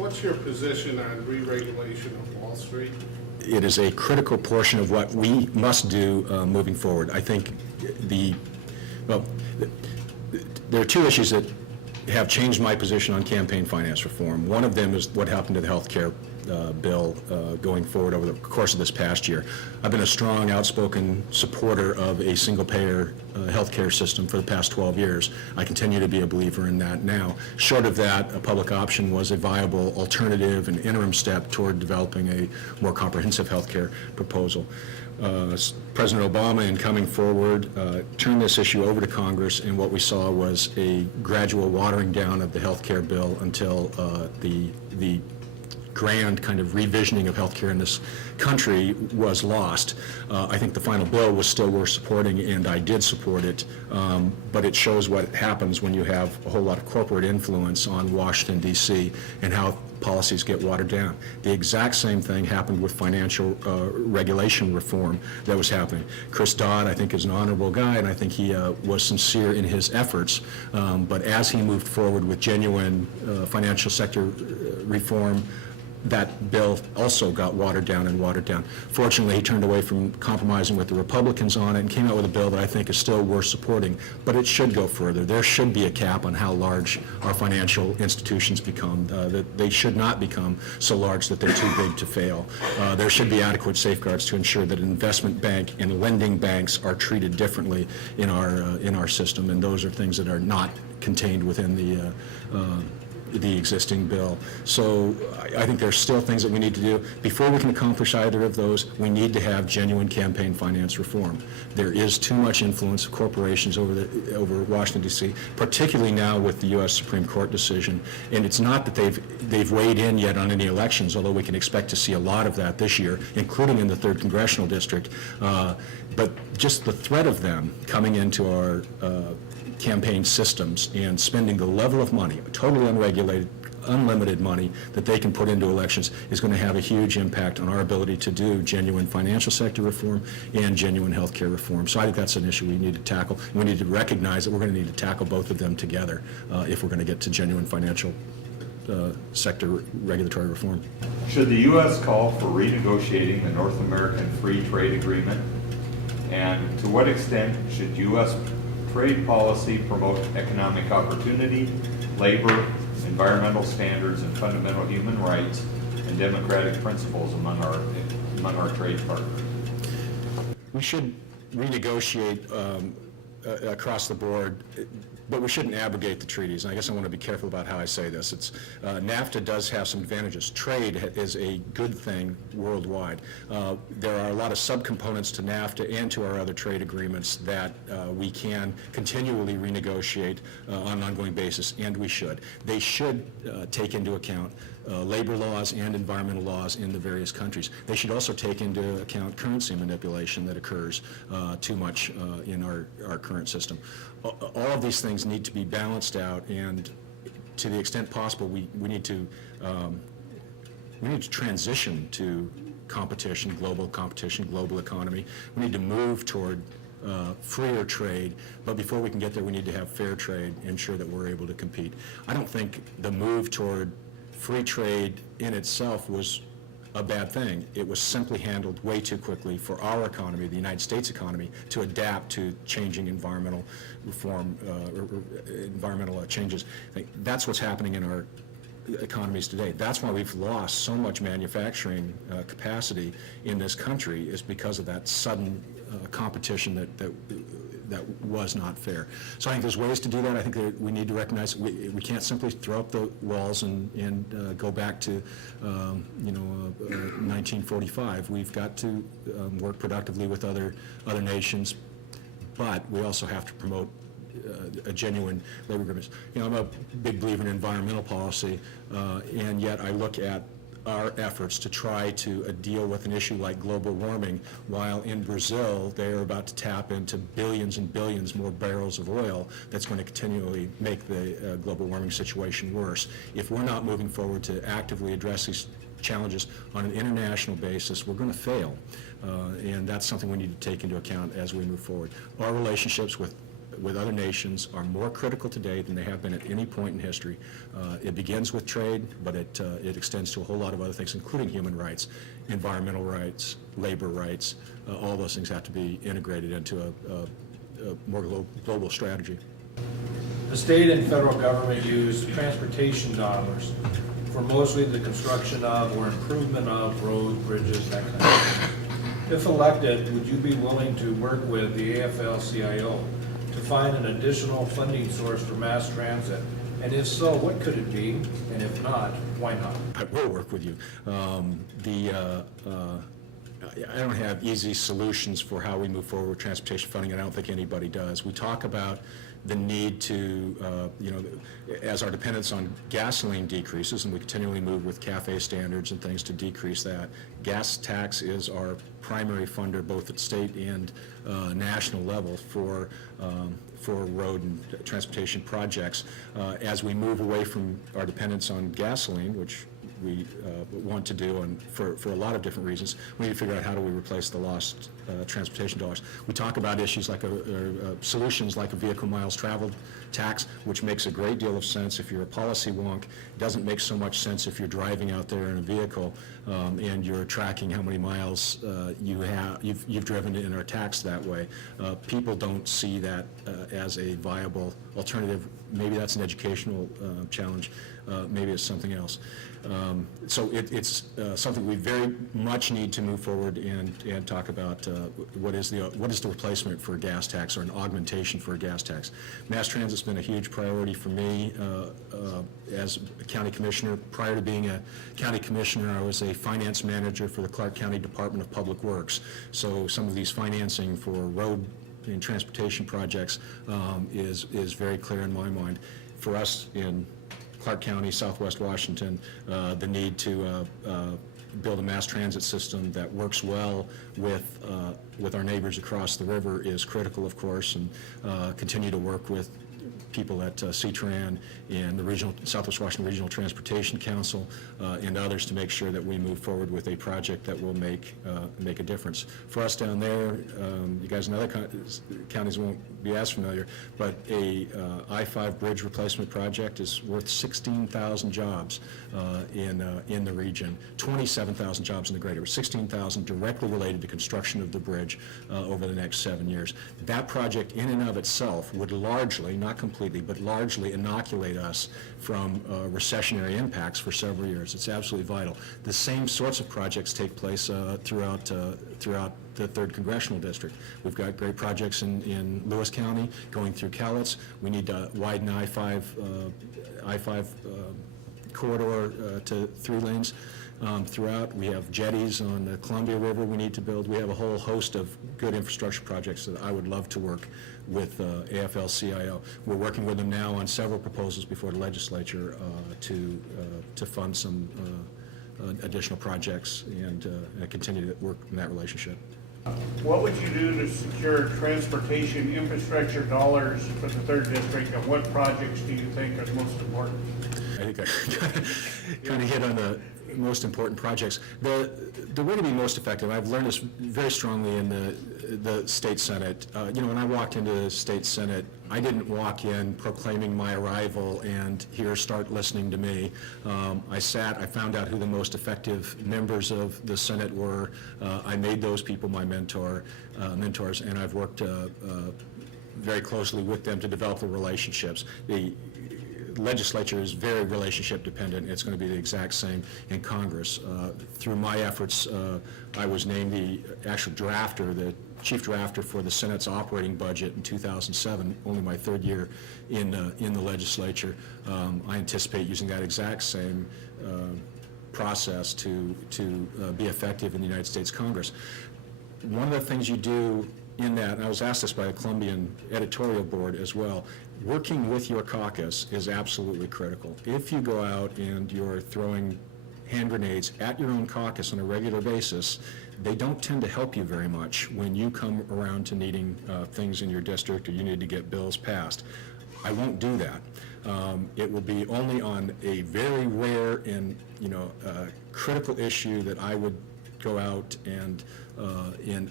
What's your position on re-regulation of Wall Street? It is a critical portion of what we must do moving forward. I think there are two issues that have changed my position on campaign finance reform. One of them is what happened to the health care bill going forward over the course of this past year. I've been a strong, outspoken supporter of a single-payer health care system for the past 12 years. I continue to be a believer in that now. Short of that, a public option was a viable alternative and interim step toward developing a more comprehensive health care proposal. President Obama, in coming forward, turned this issue over to Congress, and what we saw was a gradual watering down of the health care bill until the grand kind of revisioning of healthcare in this country was lost. I think the final bill was still worth supporting, and I did support it, but it shows what happens when you have a whole lot of corporate influence on Washington, D.C., and how policies get watered down. The exact same thing happened with financial regulation reform that was happening. Chris Dodd, I think, is an honorable guy, and I think he was sincere in his efforts, but as he moved forward with genuine financial sector reform, that bill also got watered down and watered down. Fortunately, he turned away from compromising with the Republicans on it and came out with a bill that I think is still worth supporting, but it should go further. There should be a cap on how large our financial institutions become. That they should not become so large that they're too big to fail. There should be adequate safeguards to ensure that an investment bank and lending banks are treated differently in our system, and those are things that are not contained within the existing bill. So I think there's still things that we need to do. Before we can accomplish either of those, we need to have genuine campaign finance reform. There is too much influence of corporations over Washington, D.C., particularly now with the U.S. Supreme Court decision. And it's not that they've weighed in yet on any elections, although we can expect to see a lot of that this year, including in the 3rd Congressional District. But just the threat of them coming into our campaign systems and spending the level of money, totally unregulated, unlimited money that they can put into elections is going to have a huge impact on our ability to do genuine financial sector reform and genuine health care reform. So I think that's an issue we need to tackle. We need to recognize that we're going to need to tackle both of them together if we're going to get to genuine financial sector regulatory reform. Should the U.S. call for renegotiating the North American Free Trade Agreement? And to what extent should U.S. trade policy promote economic opportunity, labor, environmental standards, and fundamental human rights and democratic principles among our trade partners? We should renegotiate across the board, but we shouldn't abrogate the treaties. And I guess I want to be careful about how I say this. NAFTA does have some advantages. Trade is a good thing worldwide. There are a lot of subcomponents to NAFTA and to our other trade agreements that we can continually renegotiate on an ongoing basis, and we should. They should take into account labor laws and environmental laws in the various countries. They should also take into account currency manipulation that occurs too much in our current system. All of these things need to be balanced out, and to the extent possible, we need to transition to competition, global economy. We need to move toward freer trade, but before we can get there, we need to have fair trade, ensure that we're able to compete. I don't think the move toward free trade in itself was a bad thing. It was simply handled way too quickly for our economy, the United States economy, to adapt to changing environmental reform, environmental changes. That's what's happening in our economies today. That's why we've lost so much manufacturing capacity in this country, is because of that sudden competition that was not fair. So I think there's ways to do that. I think that we need to recognize we can't simply throw up the walls and go back to 1945. We've got to work productively with other nations, but we also have to promote a genuine labor agreement. I'm a big believer in environmental policy, and yet I look at our efforts to try to deal with an issue like global warming, while in Brazil they are about to tap into billions and billions more barrels of oil that's going to continually make the global warming situation worse. If we're not moving forward to actively address these challenges on an international basis, we're going to fail. And that's something we need to take into account as we move forward. Our relationships with with other nations are more critical today than they have been at any point in history. It begins with trade, but it extends to a whole lot of other things, including human rights, environmental rights, labor rights. All those things have to be integrated into a more global strategy. The state and federal government use transportation dollars for mostly the construction of or improvement of roads, bridges, that kind of thing. If elected, would you be willing to work with the AFL-CIO to find an additional funding source for mass transit? And if so, what could it be? And if not, why not? I will work with you. I don't have easy solutions for how we move forward with transportation funding, and I don't think anybody does. We talk about the need to, as our dependence on gasoline decreases, and we continually move with CAFE standards and things to decrease that. Gas tax is our primary funder, both at state and national level, for road and transportation projects. As we move away from our dependence on gasoline, which we want to do, and for a lot of different reasons, we need to figure out how do we replace the lost transportation dollars. We talk about issues like solutions like a vehicle miles traveled tax, which makes a great deal of sense if you're a policy wonk. It doesn't make so much sense if you're driving out there in a vehicle and you're tracking how many miles you've driven and are taxed that way. People don't see that as a viable alternative. Maybe that's an educational challenge. Maybe it's something else. So it's something we very much need to move forward and talk about. What is the replacement for a gas tax or an augmentation for a gas tax? Mass transit's been a huge priority for me as a county commissioner. Prior to being a county commissioner, I was a finance manager for the Clark County Department of Public Works. So some of these financing for road and transportation projects is very clear in my mind. For us in Clark County, Southwest Washington, the need to build a mass transit system that works well with our neighbors across the river is critical, of course, and continue to work with people at CTRAN and the Southwest Washington Regional Transportation Council and others to make sure that we move forward with a project that will make a difference. For us down there, you guys in other counties won't be as familiar, but a I-5 bridge replacement project is worth 16,000 jobs in the region, 27,000 jobs in the greater, 16,000 directly related to construction of the bridge over the next 7 years. That project in and of itself would largely, not completely, but largely inoculate us from recessionary impacts for several years. It's absolutely vital. The same sorts of projects take place throughout the 3rd Congressional District. We've got great projects in Lewis County going through Cowlitz. We need to widen I-5 corridor to 3 lanes throughout. We have jetties on the Columbia River we need to build. We have a whole host of good infrastructure projects that I would love to work with AFL-CIO. We're working with them now on several proposals before the legislature to fund some additional projects and continue to work in that relationship. What would you do to secure transportation infrastructure dollars for the 3rd District, and what projects do you think are most important? I think I kind of hit on the most important projects. The way to be most effective, I've learned this very strongly in the state senate. When I walked into the state senate, I didn't walk in proclaiming my arrival and here, start listening to me. I found out who the most effective members of the Senate were. I made those people my mentors, and I've worked very closely with them to develop the relationships. The legislature is very relationship dependent. It's going to be the exact same in Congress. Through my efforts, I was named the actual drafter, the chief drafter for the Senate's operating budget in 2007, only my 3rd year in the legislature. I anticipate using that exact same process to be effective in the United States Congress. One of the things you do in that, and I was asked this by the Columbian editorial board as well, working with your caucus is absolutely critical. If you go out and you're throwing hand grenades at your own caucus on a regular basis, they don't tend to help you very much when you come around to needing things in your district or you need to get bills passed. I won't do that. It will be only on a very rare and critical issue that I would go out and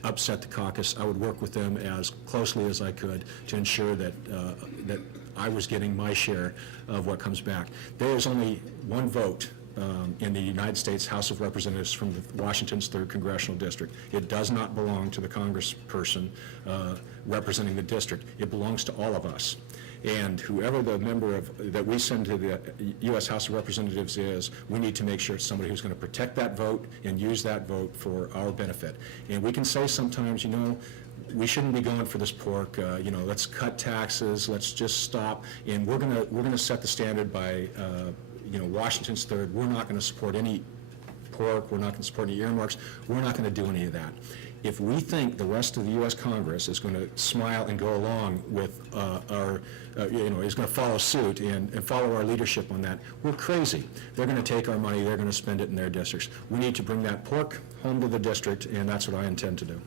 upset the caucus. I would work with them as closely as I could to ensure that I was getting my share of what comes back. There is only one vote in the United States House of Representatives from Washington's 3rd Congressional District. It does not belong to the congressperson representing the district. It belongs to all of us. And whoever the member that we send to the U.S. House of Representatives is, we need to make sure it's somebody who's going to protect that vote and use that vote for our benefit. And we can say sometimes, we shouldn't be going for this pork, let's cut taxes, let's just stop, and we're going to set the standard by Washington's 3rd. We're not going to support any pork, we're not going to support any earmarks, we're not going to do any of that. If we think the rest of the U.S. Congress is going to smile and go along with is going to follow suit and follow our leadership on that, we're crazy. They're going to take our money, they're going to spend it in their districts. We need to bring that pork home to the district, and that's what I intend to do.